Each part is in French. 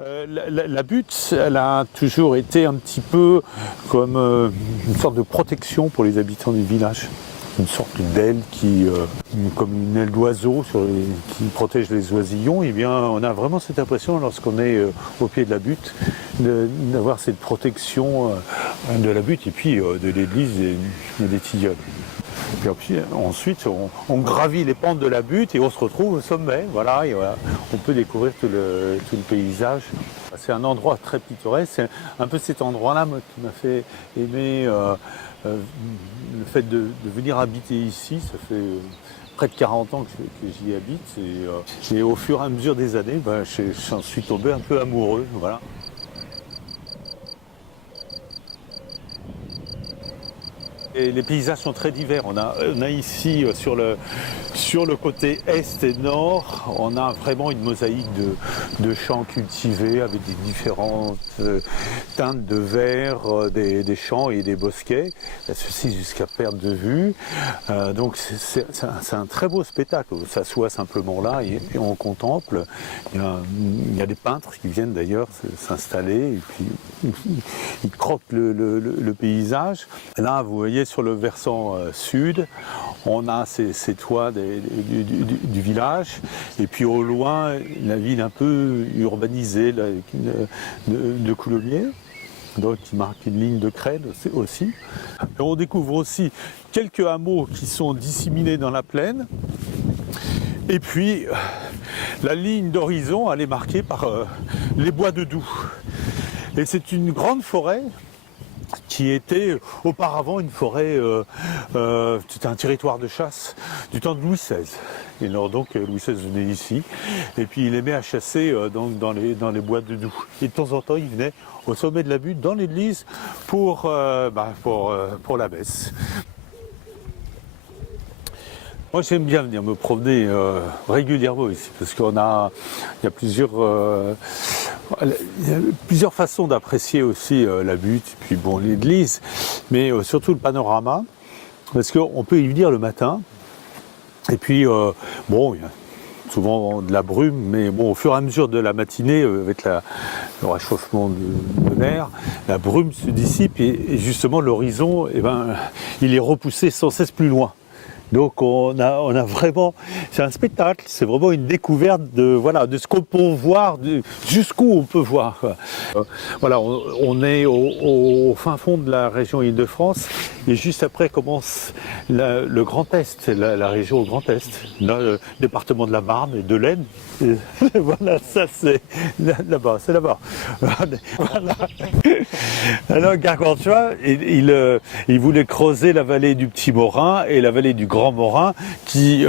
La butte, elle a toujours été un petit peu comme une sorte de protection pour les habitants du village. Une sorte d'aile comme une aile d'oiseau qui protège les oisillons. Et bien, on a vraiment cette impression, lorsqu'on est au pied de la butte, d'avoir cette protection de la butte et puis de l'église et des tilleuls. Puis ensuite, on gravit les pentes de la butte et on se retrouve au sommet. Voilà, et voilà, on peut découvrir tout le paysage. C'est un endroit très pittoresque. C'est un peu cet endroit-là qui m'a fait aimer le fait de venir habiter ici. Ça fait près de 40 ans que j'y habite. Et au fur et à mesure des années, j'en suis tombé un peu amoureux. Voilà. Et les paysages sont très divers. On a ici sur le côté est et nord, on a vraiment une mosaïque de champs cultivés avec des différentes teintes de vert, des champs et des bosquets. Ceci jusqu'à perte de vue. Donc c'est un très beau spectacle. On s'assoit simplement là et on contemple. Il y a des peintres qui viennent d'ailleurs s'installer et puis ils croquent le paysage. Et là, vous voyez, sur le versant sud, on a ces toits du village, et puis au loin, la ville un peu urbanisée là, de coulommiers, donc qui marque une ligne de crête aussi. Et on découvre aussi quelques hameaux qui sont disséminés dans la plaine, et puis la ligne d'horizon, elle est marquée par les bois de Doubs. Et c'est une grande forêt qui était auparavant une forêt, c'était un territoire de chasse du temps de Louis XVI. Et alors donc Louis XVI venait ici, et puis il aimait à chasser donc dans les bois de Doubs. Et de temps en temps, il venait au sommet de la butte, dans l'église, pour la messe. Moi, j'aime bien venir me promener régulièrement ici, parce il y a plusieurs façons d'apprécier aussi la butte, et puis bon, l'église, mais surtout le panorama, parce qu'on peut y venir le matin, et puis il y a souvent de la brume, mais bon, au fur et à mesure de la matinée, avec le réchauffement de l'air, la brume se dissipe, et justement l'horizon, il est repoussé sans cesse plus loin. Donc on a vraiment, c'est un spectacle, c'est vraiment une découverte de ce qu'on peut voir, jusqu'où on peut voir. Voilà, on est au fin fond de la région Île-de-France, et juste après commence le Grand Est, la région au Grand Est, le département de la Marne et de l'Aisne. Voilà, ça c'est là-bas, c'est là-bas. Voilà. Alors Gargantua, il voulait creuser la vallée du Petit Morin et la vallée du Grand Morin qui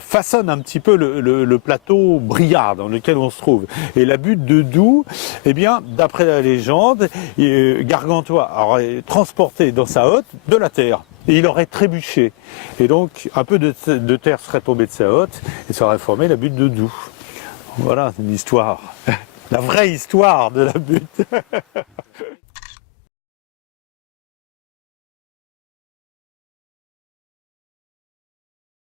façonne un petit peu le plateau briard dans lequel on se trouve. Et la butte de Doubs, eh bien, d'après la légende, Gargantua aurait transporté dans sa hotte de la terre. Et il aurait trébuché. Et donc, un peu de terre serait tombée de sa hotte et ça aurait formé la butte de Doubs. Voilà, une histoire. La vraie histoire de la butte.